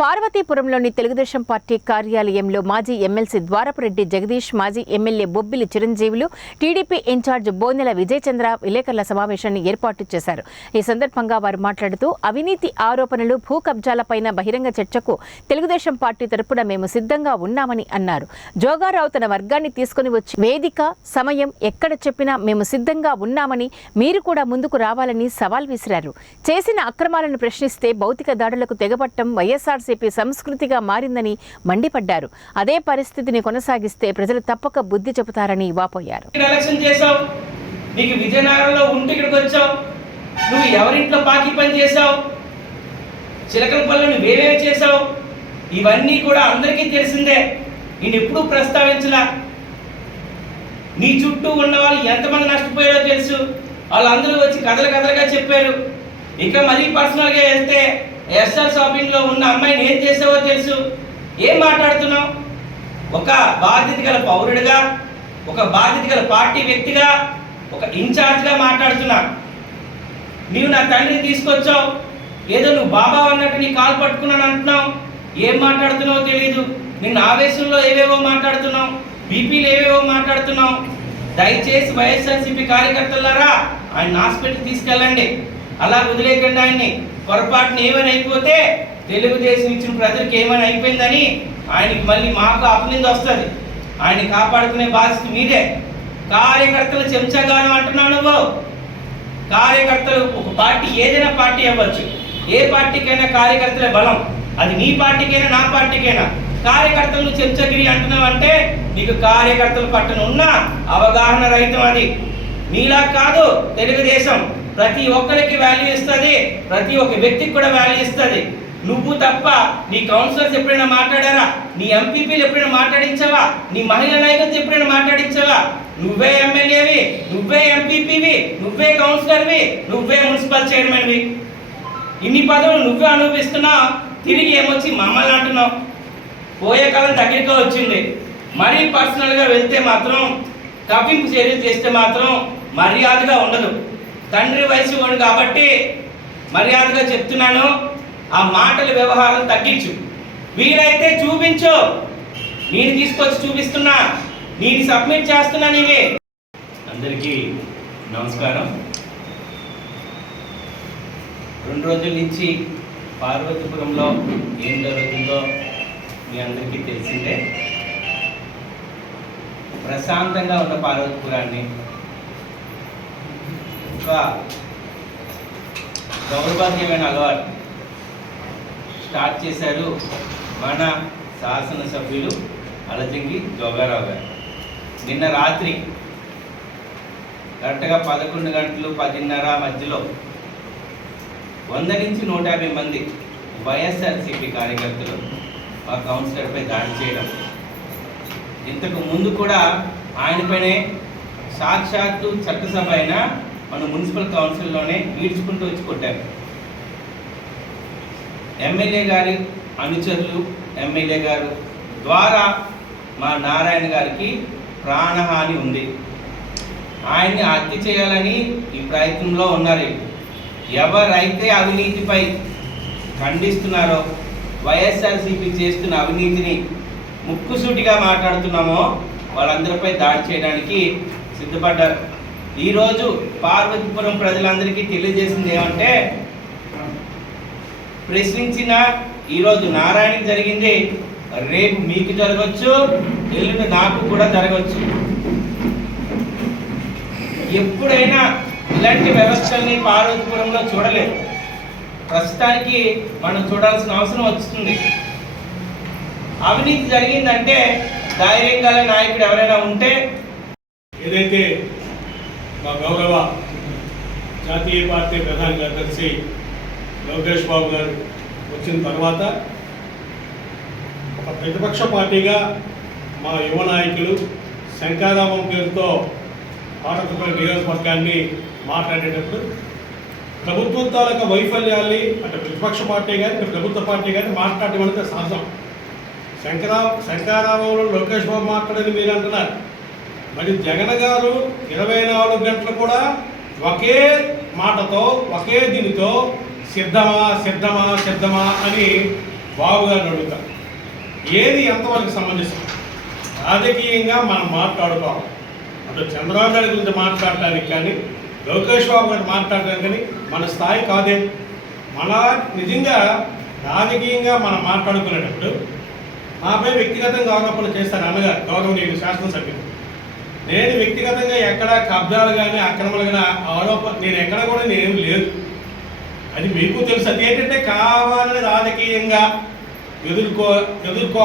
పార్వతీపురంలోని Telugu Desam party కార్యాలయంలో మాజీ MLC Dwarapureddy Jagadish మాజీ MLA Bobbili Chiranjeevulu TDP in charge Bonela Vijayachandra విలేకరుల సమావేశాన్ని ఏర్పాటు చేశారు. ఈ సందర్భంగా వారు మాట్లాడుతూ అవినీతి ఆరోపణలు భూ కబ్జాలపైన బహిరంగ చర్చకు తెలుగుదేశం పార్టీ తరపున మేము సిద్ధంగా ఉన్నామని అన్నారు. జోగారావు తన వర్గాన్ని తీసుకుని వచ్చి వేదిక సమయం ఎక్కడ చెప్పినా మేము సిద్ధంగా ఉన్నామని మీరు కూడా ముందుకు రావాలని సవాల్ విసిరారు. చేసిన అక్రమాలను ప్రశ్నిస్తే భౌతిక దాడులకు తెగపట్టం వైఎస్ఆర్సీపీ సంస్కృతిగా మారిందని మండిపడ్డారు. అదే పరిస్థితిని కొనసాగిస్తే ప్రజలు తప్పక బుద్ధి చెబుతారని వాపోయారు. నీకు విజయనగరంలో ఉంటే ఇక్కడికి వచ్చావు. నువ్వు ఎవరింట్లో పాకి పని చేసావు చిలకలపల్లి నువ్వు వేవేవి చేసావు ఇవన్నీ కూడా అందరికీ తెలిసిందే. నేను ఎప్పుడూ ప్రస్తావించలా. నీ చుట్టూ ఉన్న వాళ్ళు ఎంతమంది నష్టపోయారో తెలుసు. వాళ్ళందరూ వచ్చి కథలు కథలుగా చెప్పారు. ఇంకా మరీ పర్సనల్గా వెళ్తే ఎస్ఆర్ షాపింగ్లో ఉన్న అమ్మాయిని ఏం చేసావో తెలుసు? ఏం మాట్లాడుతున్నావు? ఒక బాధ్యత గల పౌరుడిగా ఒక బాధ్యత గల పార్టీ వ్యక్తిగా ఒక ఇన్ఛార్జ్గా మాట్లాడుతున్నా. నీవు నా తండ్రిని తీసుకొచ్చావు. ఏదో నువ్వు బాబా అన్నట్టు నీ కాలు పట్టుకున్నాను అంటున్నావు. ఏం మాట్లాడుతున్నావో తెలియదు నిన్న ఆవేశంలో ఏవేవో మాట్లాడుతున్నావు. బీపీలు ఏవేవో మాట్లాడుతున్నావు. దయచేసి వైఎస్ఆర్సీపీ కార్యకర్తలారా ఆయన హాస్పిటల్ తీసుకెళ్ళండి. అలా వదిలేకండి ఆయన్ని. పొరపాటున ఏమైనా అయిపోతే తెలుగుదేశం ఇచ్చిన ప్రజలకు ఏమైనా అయిపోయిందని ఆయనకి మళ్ళీ మాకు అపనింద వస్తుంది. ఆయన కాపాడుకునే బాధ్యత మీదే. కార్యకర్తలు చెంచగానం అంటున్నావు నువ్వు. కార్యకర్తలు ఒక పార్టీ ఏదైనా పార్టీ అవ్వచ్చు. ఏ పార్టీకైనా కార్యకర్తలే బలం. అది నీ పార్టీకైనా నా పార్టీకైనా. కార్యకర్తలను చెంచగిరి అంటున్నావు అంటే నీకు కార్యకర్తల పట్టణ ఉన్న అవగాహన రహితం అది. నీలా కాదు తెలుగుదేశం. ప్రతి ఒక్కరికి వాల్యూ ఇస్తుంది ప్రతి ఒక్క వ్యక్తికి కూడా వాల్యూ ఇస్తుంది. నువ్వు తప్ప నీ కౌన్సిలర్స్ ఎప్పుడైనా మాట్లాడారా? నీ ఎంపీపీలు ఎప్పుడైనా మాట్లాడించావా? నీ మహిళా నాయకులతో ఎప్పుడైనా మాట్లాడించావా? నువ్వే ఎమ్మెల్యేవి నువ్వే ఎంపీపీవి నువ్వే కౌన్సిలర్వి నువ్వే మున్సిపల్ చైర్మన్వి ఇన్ని పదవులు నువ్వే అనుభవిస్తున్నా తిరిగి ఏమొచ్చి మమ్మల్ని అంటున్నావు? పోయే కాలం దగ్గరగా వచ్చింది. మరీ పర్సనల్గా వెళ్తే మాత్రం కవ్వింపు చర్యలు చేస్తే మాత్రం మర్యాదగా ఉండదు. తండ్రి వయసు వాడు కాబట్టి మర్యాదగా చెప్తున్నాను ఆ మాటల వ్యవహారం తగ్గించు. వీలైతే చూపించు. నేను తీసుకొచ్చి చూపిస్తున్నా. నేను సబ్మిట్ చేస్తున్నా నీవే. అందరికీ నమస్కారం. రెండు రోజుల నుంచి పార్వతీపురంలో ఏం జరుగుతుందో మీ అందరికీ తెలిసిందే. ప్రశాంతంగా ఉన్న పార్వతీపురాన్ని ఒక దౌర్భాగ్యమైన అలవాటు. స్టార్ట్ చేశారు మన శాసనసభ్యులు అలజంగి జోగారావు గారు. నిన్న రాత్రి కరెక్ట్గా పదకొండు గంటలు పదిన్నర మధ్యలో వంద నుంచి నూట యాభై మంది వైఎస్ఆర్సీపీ కార్యకర్తలు ఆ కౌన్సిలర్పై దాడి చేయడం. ఇంతకు ముందు కూడా ఆయనపైనే సాక్షాత్తు చట్టసభ అయిన మన మున్సిపల్ కౌన్సిల్లోనే ఈడ్చుకుంటూ వచ్చి కొట్టారు ఎమ్మెల్యే గారి అనుచరులు ఎమ్మెల్యే గారు ద్వారా మా నారాయణ గారికి ప్రాణహాని ఉంది. ఆయన్ని హత్య చేయాలని ఈ ప్రయత్నంలో ఉన్నారు. ఎవరైతే అవినీతిపై ఖండిస్తున్నారో వైఎస్ఆర్సీపీ చేస్తున్న అవినీతిని ముక్కుసూటిగా మాట్లాడుతున్నామో వాళ్ళందరిపై దాడి చేయడానికి సిద్ధపడ్డారు. ఈరోజు పార్వతీపురం ప్రజలందరికీ తెలియజేసింది ఏమంటే ప్రశ్నించిన ఈరోజు నారాయణకి జరిగింది రేపు మీకు జరగవచ్చు ఎల్లుండి నాకు కూడా జరగవచ్చు ఎప్పుడైనా ఇలాంటి వ్యవస్థల్ని పార్వతీపురంలో చూడలేదు. ప్రస్తుతానికి మనం చూడాల్సిన అవసరం వస్తుంది అవినీతి జరిగిందంటే ధైర్యం గల నాయకుడు ఎవరైనా ఉంటే ఏదైతే మా గౌరవ జాతీయ పార్టీ ప్రధాన కార్యదర్శి లోకేష్ బాబు గారు వచ్చిన తర్వాత ఒక ప్రతిపక్ష పార్టీగా మా యువ నాయకులు శంకారామం పేరుతో భారతపురం నియోజకవర్గాన్ని మాట్లాడేటప్పుడు ప్రభుత్వం తాలూకా వైఫల్యాల్ని అంటే ప్రతిపక్ష పార్టీ కానీ ప్రభుత్వ పార్టీ కానీ మాట్లాడడం అంటే సహజం. శంకరా శంకారామంలో లోకేష్ బాబు మాట్లాడేది మీరు అంటున్నారు. మరి జగన్ గారు ఇరవై నాలుగు గంటలు కూడా ఒకే మాటతో ఒకే దీనితో సిద్ధమా సిద్ధమా సిద్ధమా అని బాబు గారిని ఏది ఎంతవరకు సమంజసం? రాజకీయంగా మనం మాట్లాడుకోవాలి. అటు చంద్రబాబు నాయుడు గురించి మాట్లాడటానికి కానీ లోకేష్ బాబు గారు మాట్లాడటానికి కానీ మన స్థాయి కాదే. మన నిజంగా రాజకీయంగా మనం మాట్లాడుకునేటప్పుడు నాపై వ్యక్తిగతంగా ఆరోపణలు చేస్తారు అన్నగారు గౌరవనీయులు శాసనసభ్యులు. నేను వ్యక్తిగతంగా ఎక్కడ కబ్జాలు కానీ అక్రమాలు కానీ ఆరోపణ నేను ఎక్కడ కూడా నేను లేదు. అది మీకు తెలుసు. అది ఏంటంటే కావాలని రాజకీయంగా ఎదుర్కో ఎదుర్కో